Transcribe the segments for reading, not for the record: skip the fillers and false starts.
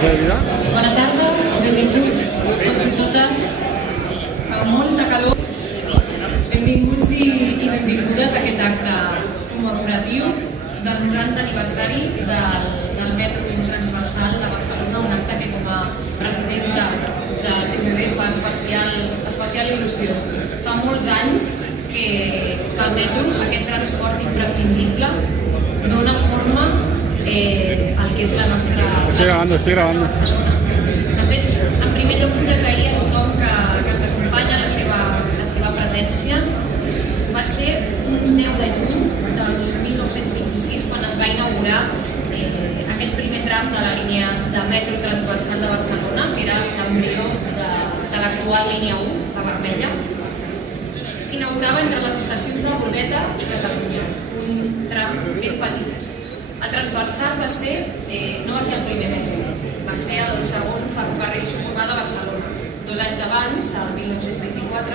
Bona tarda, benvinguts tots i totes. Fa molta calor. Benvinguts i benvingudes a aquest acte commemoratiu del 90 aniversari del metro transversal de Barcelona, un acte que com a presidenta de TMB fa especial il·lusió. Fa molts anys que el metro, aquest transport imprescindible, dona forma al que és la nostra Barcelona. De fet, en primer lloc vull agrair a tothom que ens acompanya la seva presència. Va ser un 10 de juny del 1926 quan es va inaugurar aquest primer tram de la línia de metro transversal de Barcelona, que era l'embrió de l'actual línia 1, la vermella. S'inaugurava entre les estacions de Bordeta i Catalunya, un tram ben petit. El transversal no va ser el primer metro, va ser el segon ferrocarril suburbà de Barcelona. 2 anys abans, el 1924,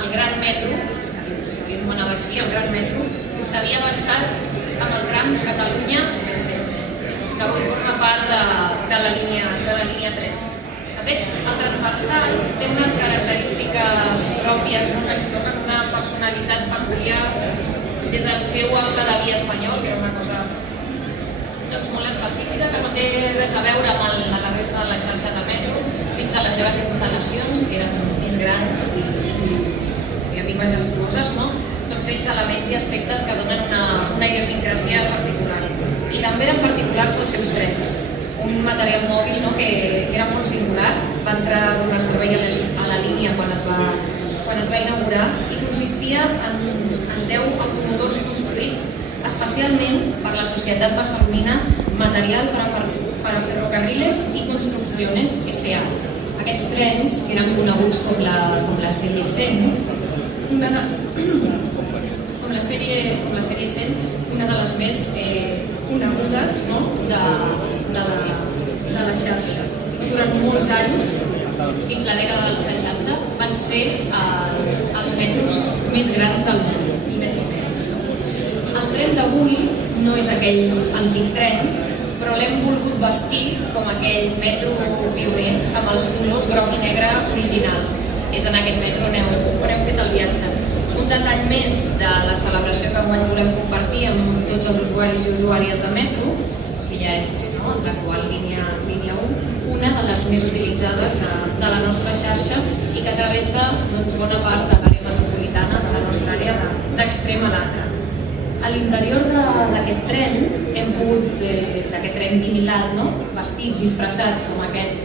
el Gran Metro, s'anomenava així, el Gran Metro, s'havia avançat amb el tram Catalunya-Lesseps, que avui forma part de la línia 3. De fet, el transversal té unes característiques pròpies, que li donen una personalitat peculiar des del seu ample de via espanyol, que era una cosa molt específica, que no té res a veure amb la resta de la xarxa de metro, fins a les seves instal·lacions, que eren més grans i majestuoses, tots ells elements i aspectes que donen una idiosincrasia particular. I també eren particulars els seus trens, un material mòbil que era molt singular, va entrar a donar servei a la línia quan es va inaugurar i consistia en 10 automotors construïts especialment per la Societat Barcelonina Material para Ferrocarriles y Construcciones S.A. Aquests trens, que eren coneguts com la sèrie 100, una de les més conegudes de la xarxa. Durant molts anys, fins la dècada dels 60, van ser els metros més grans del món i més immensos. El tren d'avui no és aquell antic tren, però l'hem volgut vestir com aquell metro pioner amb els colors groc i negre originals. És en aquest metro on hem fet el viatge. Un detall més de la celebració que enguany volem compartir amb tots els usuaris i usuàries de metro, que ja és l'actual línia 1, una de les més utilitzades de la nostra xarxa i que travessa bona part de l'àrea metropolitana de la nostra àrea d'extrem a l'altre. A l'interior d'aquest tren hem pogut, d'aquest tren vinilat, vestit, disfressat com aquest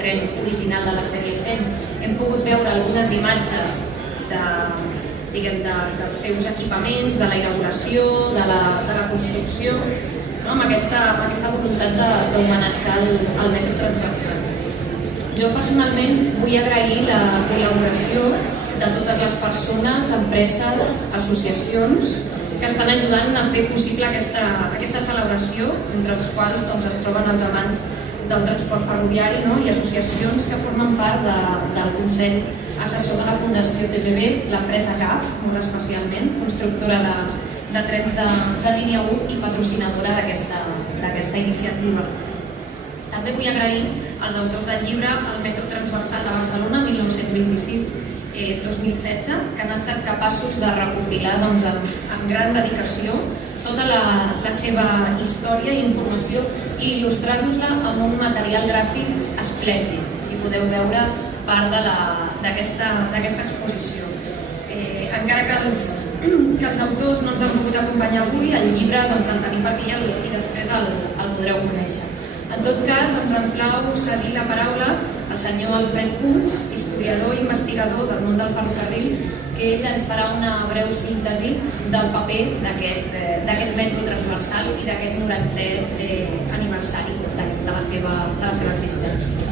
tren original de la sèrie 100, hem pogut veure algunes imatges dels seus equipaments, de la inauguració, de la construcció, amb aquesta voluntat d'homenatjar el metro transversal. Jo personalment vull agrair la col·laboració de totes les persones, empreses, associacions que estan ajudant a fer possible aquesta celebració, entre els quals es troben els amants del transport ferroviari i associacions que formen part del Consell Assessor de la Fundació TPB, l'empresa CAF, molt especialment, constructora de trens de línia 1 i patrocinadora d'aquesta iniciativa. També vull agrair als autors del llibre El metro transversal de Barcelona, 1926-2016, que han estat capaços de recopilar amb gran dedicació tota la seva història i informació i il·lustrar-nos-la amb un material gràfic esplèndid. I podeu veure part d'aquesta exposició. Encara que els autors no ens han pogut acompanyar avui, el llibre el tenim per aquí i després el podreu conèixer. En tot cas, em plau cedir la paraula al senyor Alfred Puig, historiador i investigador del món del ferrocarril, que ell ens farà una breu síntesi del paper d'aquest metro transversal i d'aquest 90è aniversari de la seva existència.